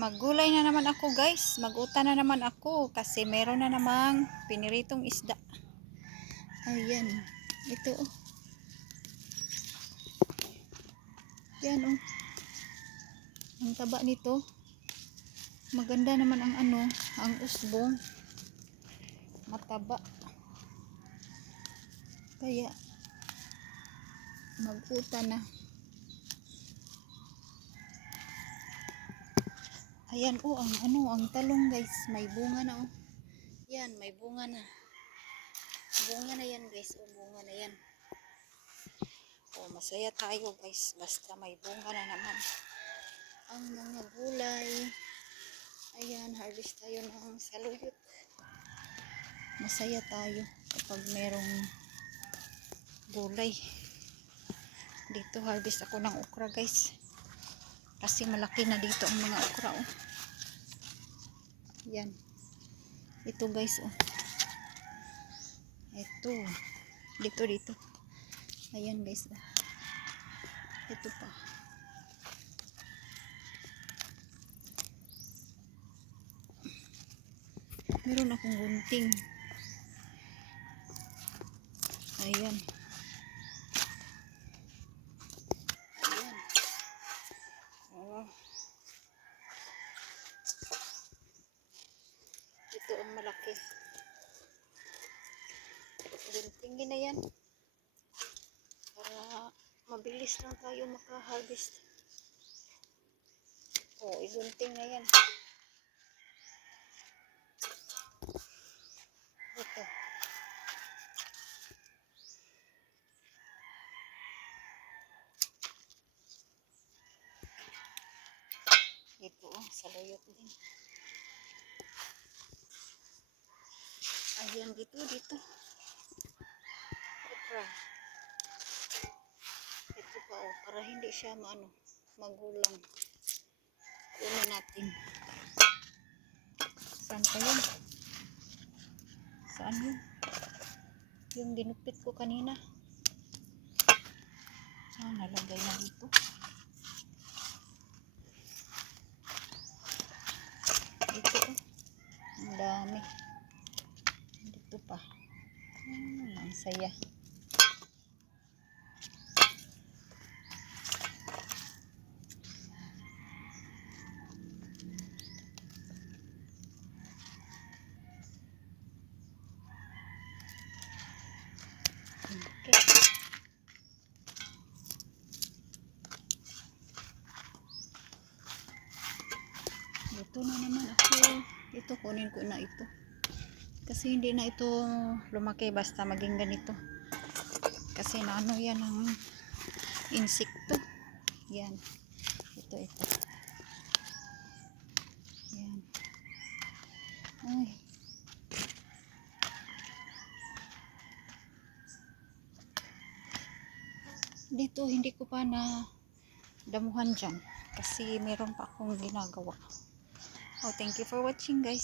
Maggulay na naman ako guys. Maguta na naman ako kasi meron na namang piniritong isda. Ayan. Ito oh. Yan oh. Ang taba nito. Maganda naman ang ang usbong. Mataba. Kaya maguta na. Ayan oh, ang talong guys, may bunga na oh. Yan, may bunga na. Bunga na yan guys, oh, bunga na yan. Oh, masaya tayo guys, basta may bunga na naman. Ang mga gulay. Ayan, harvest tayo ng saluyot. Masaya tayo kapag merong gulay. Dito harvest ako ng okra guys. Kasi malaki na dito ang mga okra oh. Yan. Ito guys oh. Ito. Dito. Ayan guys oh. Ito pa. Meron akong gunting. Ayan. Oh. Ito ang malaki. Guntingin na yan. Para mabilis lang tayo maka-harvest. Oh, igunting na yan. Ito. Ito oh, saluyot din. Ayan dito. Okra. Ito pa oh, para hindi siya magulang. Kunin natin. Saan pa yun? Saan yun? Yung dinupit ko kanina. Nalagay na dito. Dito oh. Ang dami. Dito pa. Ang saya. Okay. Dito na naman ako. Ito kunin ko na ito. Kasi hindi na ito lumaki basta maging ganito. Kasi yan ang insekto. Yan. Ito. Yan. Ay. Dito hindi ko pa na damuhan dyan. Kasi meron pa akong ginagawa. Oh, thank you for watching guys.